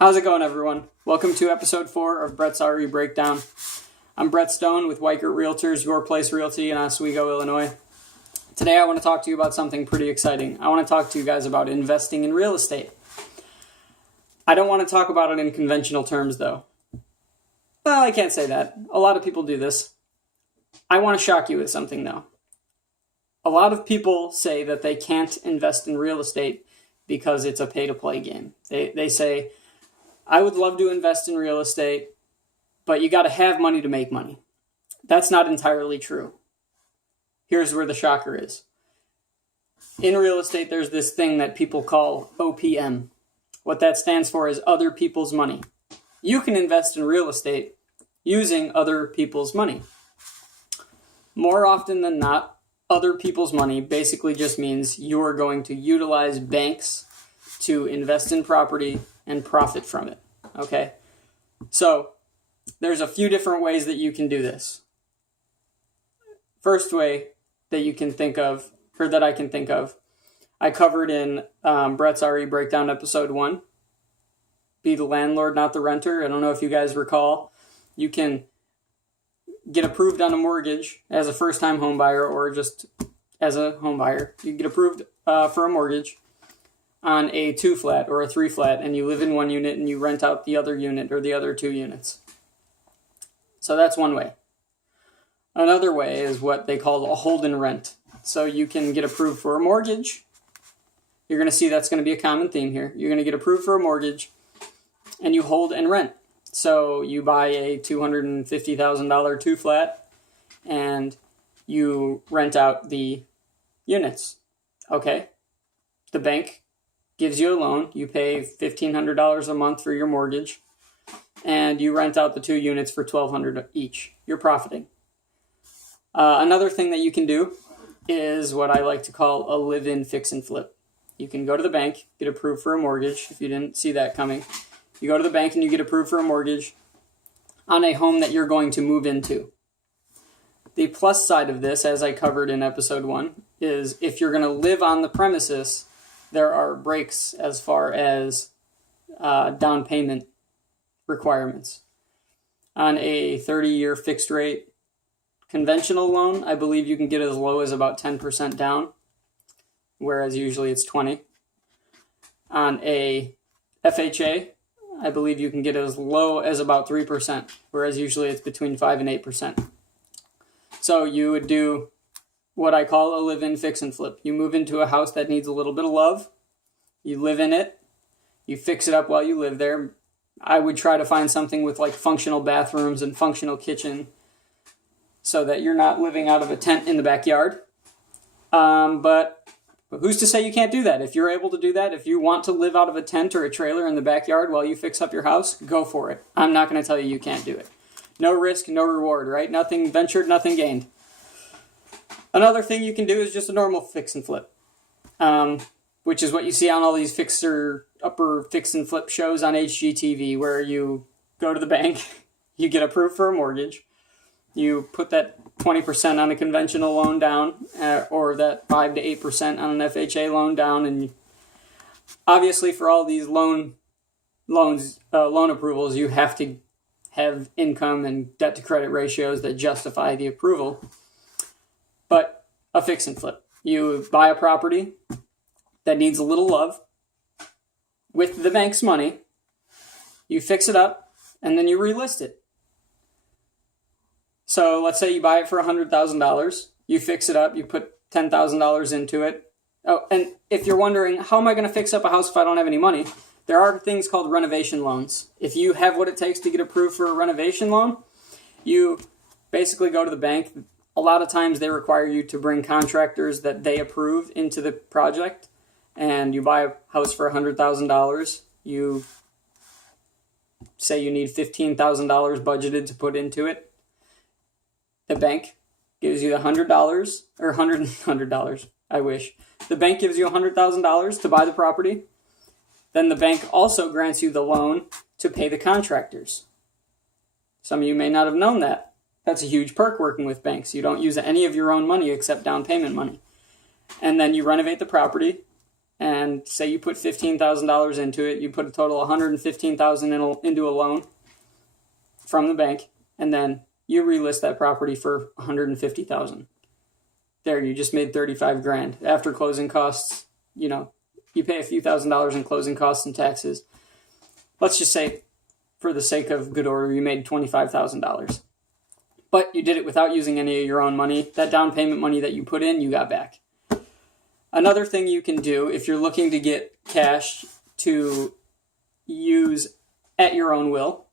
How's it going, everyone? Welcome to episode 4 of Brett's RE Breakdown. I'm Brett Stone with Weichert Realtors, Your Place Realty in Oswego, Illinois. Today I want to talk to you about something pretty exciting. I want to talk to you guys about investing in real estate. I don't want to talk about it in conventional terms, though. Well, I can't say that. A lot of people do this. I want to shock you with something, though. A lot of people say that they can't invest in real estate because it's a pay-to-play game. They say, I would love to invest in real estate, but you got to have money to make money. That's not entirely true. Here's where the shocker is. In real estate, there's this thing that people call OPM. What that stands for is other people's money. You can invest in real estate using other people's money. More often than not, other people's money basically just means you are going to utilize banks to invest in property and profit from it, okay? So there's a few different ways that you can do this. First way that you can think of, or that I can think of, I covered in Brett's RE Breakdown episode 1. Be the landlord, not the renter. I don't know if you guys recall. You can get approved on a mortgage as a first-time home buyer or just as a home buyer. You get approved for a mortgage on a 2-flat or a 3-flat, and you live in one unit and you rent out the other unit or the other 2 units. So that's one way. Another way is what they call a hold and rent. So you can get approved for a mortgage. You're going to see that's going to be a common theme here. You're going to get approved for a mortgage and you hold and rent. So you buy a $250,000 2-flat and you rent out the units. Okay. The bank gives you a loan. You pay $1,500 a month for your mortgage and you rent out the 2 units for $1,200 each. You're profiting. Another thing that you can do is what I like to call a live-in fix and flip. You can go to the bank, get approved for a mortgage if you didn't see that coming. You go to the bank and you get approved for a mortgage on a home that you're going to move into. The plus side of this, as I covered in episode 1, is if you're going to live on the premises, there are breaks as far as down payment requirements. On a 30-year fixed rate conventional loan, I believe you can get as low as about 10% down, whereas usually it's 20%. On a FHA, I believe you can get as low as about 3%, whereas usually it's between 5 and 8%. So you would do what I call a live-in fix and flip. You move into a house that needs a little bit of love. You live in it. You fix it up while you live there. I would try to find something with like functional bathrooms and functional kitchen so that you're not living out of a tent in the backyard. But who's to say you can't do that? If you're able to do that, if you want to live out of a tent or a trailer in the backyard while you fix up your house, go for it. I'm not going to tell you you can't do it. No risk, no reward, right? Nothing ventured, nothing gained. Another thing you can do is just a normal fix and flip, which is what you see on all these upper fix and flip shows on HGTV, where you go to the bank, you get approved for a mortgage, you put that 20% on a conventional loan down, or that 5 to 8% on an FHA loan down, and obviously for all these loan approvals, you have to have income and debt to credit ratios that justify the approval. But a fix and flip, you buy a property that needs a little love with the bank's money, you fix it up, and then you relist it. So let's say you buy it for $100,000, you fix it up, you put $10,000 into it. Oh, and if you're wondering, how am I going to fix up a house if I don't have any money? There are things called renovation loans. If you have what it takes to get approved for a renovation loan, you basically go to the bank. A lot of times they require you to bring contractors that they approve into the project, and you buy a house for $100,000. You say you need $15,000 budgeted to put into it. The bank gives you $100 or $100. I wish. The bank gives you $100,000 to buy the property. Then the bank also grants you the loan to pay the contractors. Some of you may not have known that. That's a huge perk working with banks. You don't use any of your own money except down payment money. And then you renovate the property. and say you put $15,000 into it, you put a total of $115,000 into a loan from the bank, and then you relist that property for $150,000. There, you just made $35,000 after closing costs. You pay a few $1,000s in closing costs and taxes. Let's just say, for the sake of good order, you made $25,000. But you did it without using any of your own money. That down payment money that you put in, you got back. Another thing you can do if you're looking to get cash to use at your own will,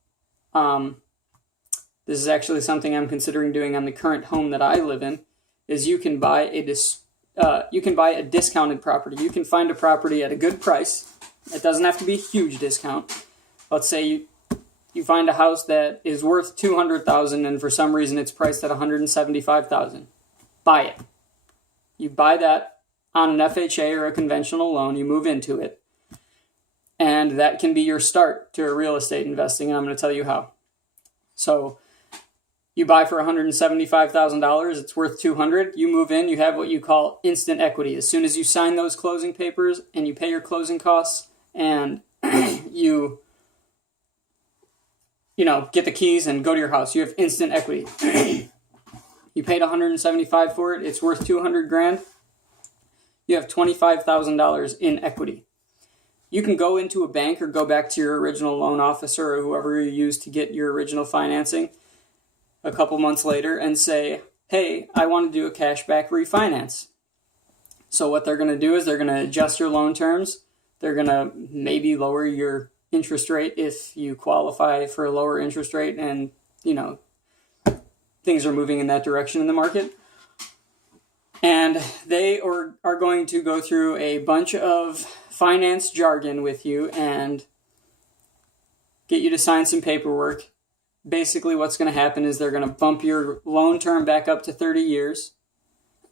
this is actually something I'm considering doing on the current home that I live in, is you can buy a discounted property. You can find a property at a good price. It doesn't have to be a huge discount. Let's say you find a house that is worth $200,000 and for some reason it's priced at $175,000. Buy it. You buy that on an FHA or a conventional loan, you move into it, and that can be your start to real estate investing, and I'm going to tell you how. So you buy for $175,000, it's worth $200,000, you move in, you have what you call instant equity. As soon as you sign those closing papers and you pay your closing costs and you get the keys and go to your house, you have instant equity. You paid $175,000 for it, it's worth $200,000. You have $25,000 in equity. You can go into a bank or go back to your original loan officer or whoever you used to get your original financing a couple months later and say, hey, I want to do a cashback refinance. So what they're going to do is they're going to adjust your loan terms. They're going to maybe lower your interest rate if you qualify for a lower interest rate and, things are moving in that direction in the market. And they are going to go through a bunch of finance jargon with you and get you to sign some paperwork. Basically, what's going to happen is they're going to bump your loan term back up to 30 years.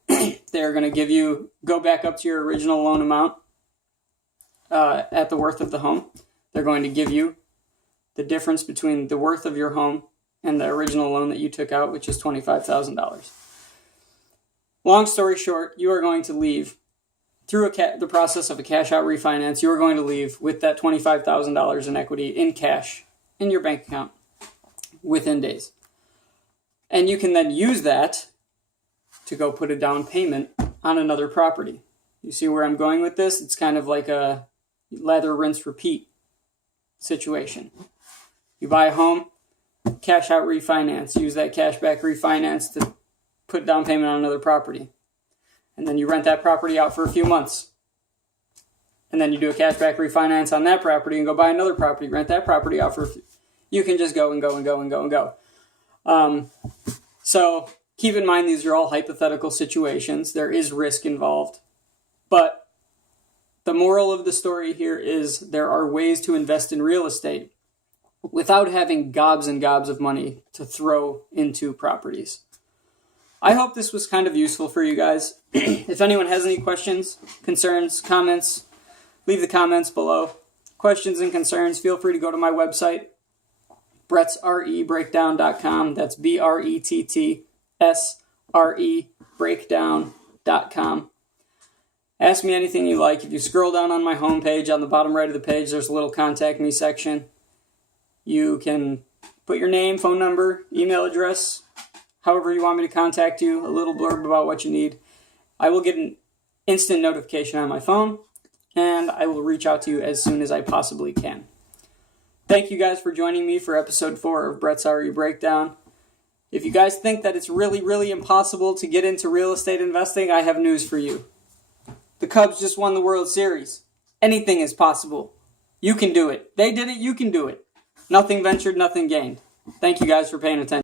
They're going to go back up to your original loan amount at the worth of the home. They're going to give you the difference between the worth of your home and the original loan that you took out, which is $25,000. Long story short, you are going to leave, through the process of a cash-out refinance, you are going to leave with that $25,000 in equity in cash in your bank account within days. And you can then use that to go put a down payment on another property. You see where I'm going with this? It's kind of like a lather, rinse, repeat situation. You buy a home, cash-out refinance, use that cash-back refinance to put down payment on another property. And then you rent that property out for a few months. And then you do a cashback refinance on that property and go buy another property, rent that property out for you can just go and go and go and go and go. So keep in mind these are all hypothetical situations. There is risk involved. But the moral of the story here is there are ways to invest in real estate without having gobs and gobs of money to throw into properties. I hope this was kind of useful for you guys. If anyone has any questions, concerns, comments, leave the comments below. Questions and concerns, feel free to go to my website, brettsrebreakdown.com. That's BRETTSRE breakdown.com. Ask me anything you like. If you scroll down on my homepage, on the bottom right of the page, there's a little contact me section. You can put your name, phone number, email address, however you want me to contact you, a little blurb about what you need. I will get an instant notification on my phone, and I will reach out to you as soon as I possibly can. Thank you guys for joining me for episode 4 of Brett's RE Breakdown. If you guys think that it's really, really impossible to get into real estate investing, I have news for you. The Cubs just won the World Series. Anything is possible. You can do it. They did it, you can do it. Nothing ventured, nothing gained. Thank you guys for paying attention.